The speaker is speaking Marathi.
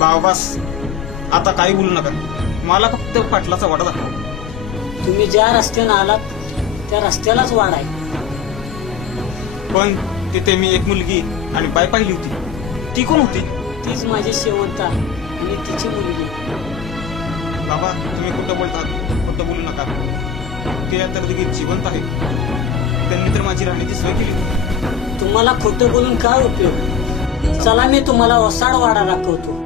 बाबास आता काही बोलू नका. मला फक्त पाटलाचा वाडा दाखवा. तुम्ही ज्या रस्त्यानं आलात त्या रस्त्यालाच वाढ आहे. पण तिथे मी एक मुलगी आणि बाय पाहिली होती. ती कोण होती? तीच माझी शेवंता आणि तिची मुलगी. बाबा तुम्ही खोटं बोलतात. खोटं बोलू नका. ते तर देखील जिवंत आहे. त्यांनी तर माझी राहण्याची सोय केली होती. तुम्हाला खोटं बोलून काय उपयोग? चला मी तुम्हाला ओसाड वाडा दाखवतो.